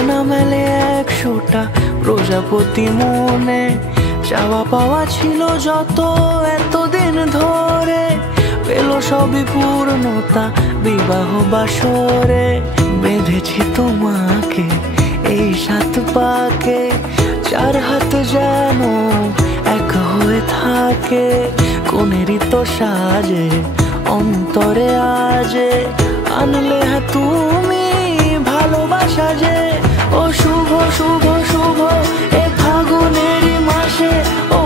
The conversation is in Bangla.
ডানা মেলে 100টা প্রজাপতি মনে, চাওয়া পাওয়া ছিল যত এতদিন ধরে, পেল সবই পূর্ণতা বিবাহ বাসরে। বেঁধেছি তোমাকে এই 7 পাকে, 4 হাত যেন এক হয়ে থাকে, কোনেরই তো সাজে অন্তরে আজে আনলে তুমি ভালোবাসা যে। ও শুভ শুভ শুভ এ ফাগুনেরই মাসে, ও